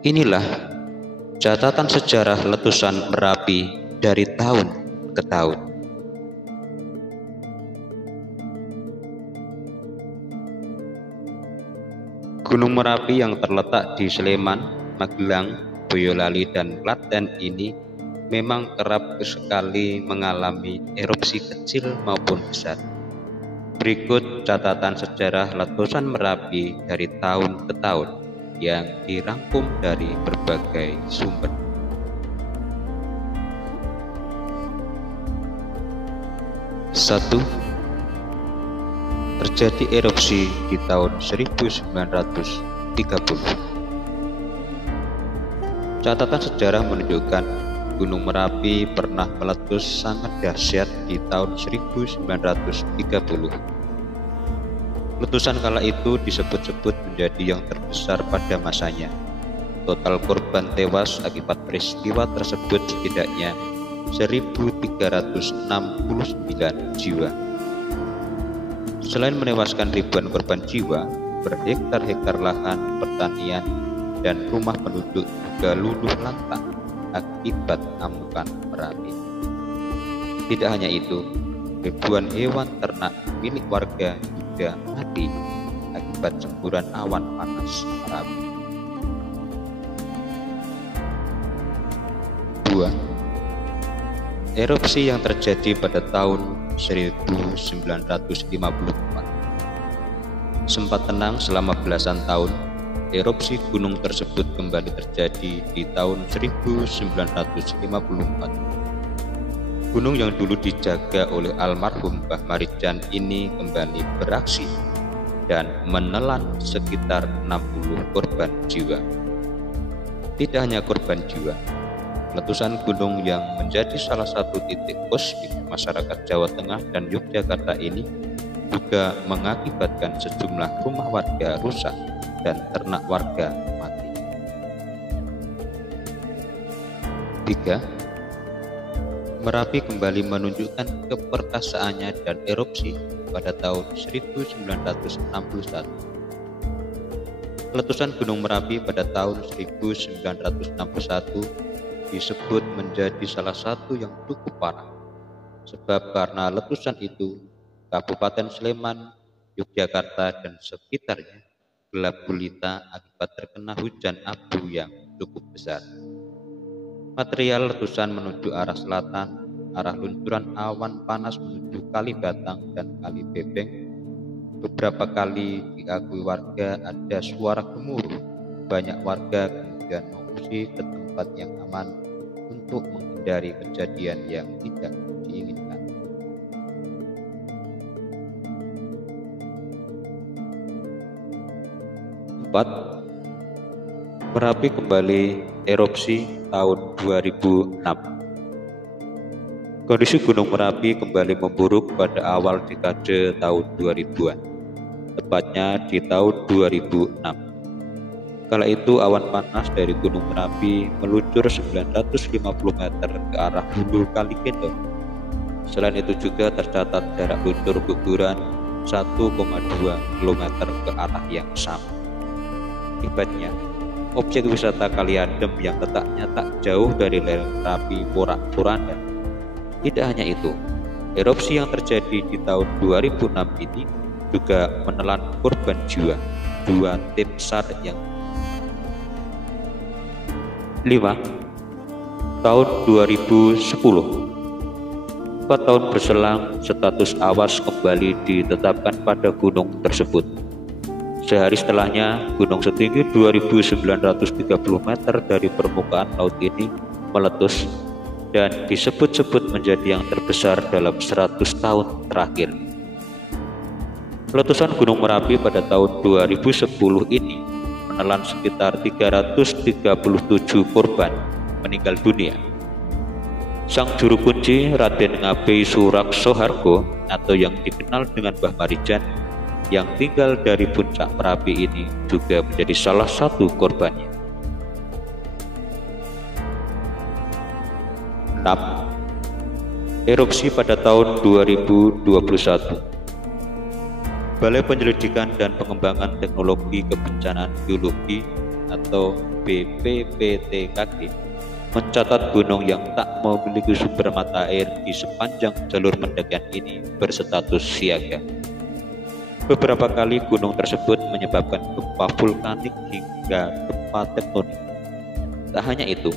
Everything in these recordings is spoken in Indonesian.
Inilah catatan sejarah letusan Merapi dari tahun ke tahun. Gunung Merapi yang terletak di Sleman, Magelang, Boyolali, dan Klaten ini memang kerap sekali mengalami erupsi kecil maupun besar. Berikut catatan sejarah letusan Merapi dari tahun ke tahun yang dirangkum dari berbagai sumber. 1. Terjadi erupsi di tahun 1930. Catatan sejarah menunjukkan Gunung Merapi pernah meletus sangat dahsyat di tahun 1930. Letusan kala itu disebut-sebut menjadi yang terbesar pada masanya. Total korban tewas akibat peristiwa tersebut setidaknya 1.369 jiwa. Selain menewaskan ribuan korban jiwa, berhektar-hektar lahan pertanian dan rumah penduduk juga luluh lantak akibat amukan Merapi. Tidak hanya itu, ribuan hewan ternak milik warga juga mati akibat semburan awan panas Merapi. 2. Erupsi yang terjadi pada tahun 1954. Sempat tenang selama belasan tahun, erupsi gunung tersebut kembali terjadi di tahun 1954. Gunung yang dulu dijaga oleh almarhum Mbah Marijan ini kembali beraksi dan menelan sekitar 60 korban jiwa. Tidak hanya korban jiwa, letusan gunung yang menjadi salah satu titik kosmik masyarakat Jawa Tengah dan Yogyakarta ini juga mengakibatkan sejumlah rumah warga rusak dan ternak warga mati. 3. Merapi kembali menunjukkan keperkasaannya dan erupsi pada tahun 1961. Letusan Gunung Merapi pada tahun 1961 disebut menjadi salah satu yang cukup parah, sebab karena letusan itu Kabupaten Sleman, Yogyakarta, dan sekitarnya gelap gulita akibat terkena hujan abu yang cukup besar. Material letusan menuju arah selatan, arah luncuran awan panas menuju Kali Batang dan Kali Bebeng. Beberapa kali diakui warga ada suara gemuruh. Banyak warga kemudian mengungsi ke tempat yang aman untuk menghindari kejadian yang tidak diinginkan. 4. Merapi kembali erupsi tahun 2006. Kondisi Gunung Merapi kembali memburuk pada awal dekade tahun 2000-an, tepatnya di tahun 2006. Kala itu awan panas dari Gunung Merapi meluncur 950 meter ke arah hulu Kali Kendor. Selain itu juga tercatat jarak luncur guguran 1,2 km ke arah yang sama. Akibatnya, objek wisata Kali Adem yang letaknya tak jauh dari lereng Merapi porak-poranda. Tidak hanya itu, erupsi yang terjadi di tahun 2006 ini juga menelan korban jiwa 2 tim SAR yang 5. Tahun 2010. 4 tahun berselang, status awas kembali ditetapkan pada gunung tersebut. Sehari setelahnya, gunung setinggi 2.930 meter dari permukaan laut ini meletus dan disebut-sebut menjadi yang terbesar dalam 100 tahun terakhir. Letusan Gunung Merapi pada tahun 2010 ini menelan sekitar 337 korban meninggal dunia. Sang juru kunci Raden Ngabei Suraksohargo atau yang dikenal dengan Mbah Marijan yang tinggal dari puncak Merapi ini juga menjadi salah satu korbannya. 6. Erupsi pada tahun 2021. Balai Penyelidikan dan Pengembangan Teknologi Kebencanaan Geologi atau BPPTKG mencatat gunung yang tak memiliki sumber mata air di sepanjang jalur pendakian ini berstatus siaga. Beberapa kali gunung tersebut menyebabkan gempa vulkanik hingga gempa tektonik. Tak hanya itu,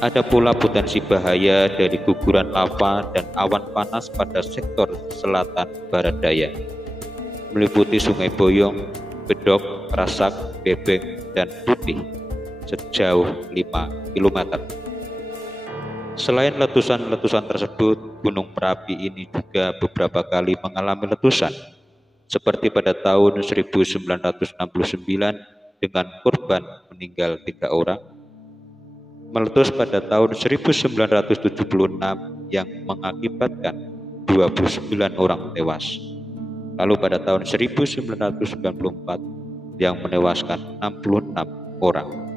ada pula potensi bahaya dari guguran lava dan awan panas pada sektor selatan barat daya, meliputi Sungai Boyong, Bedok, Rasak, Bebeng, dan Putih sejauh 5 km. Selain letusan-letusan tersebut, Gunung Merapi ini juga beberapa kali mengalami letusan, seperti pada tahun 1969 dengan korban meninggal 3 orang, meletus pada tahun 1976 yang mengakibatkan 29 orang tewas, lalu pada tahun 1994 yang menewaskan 66 orang.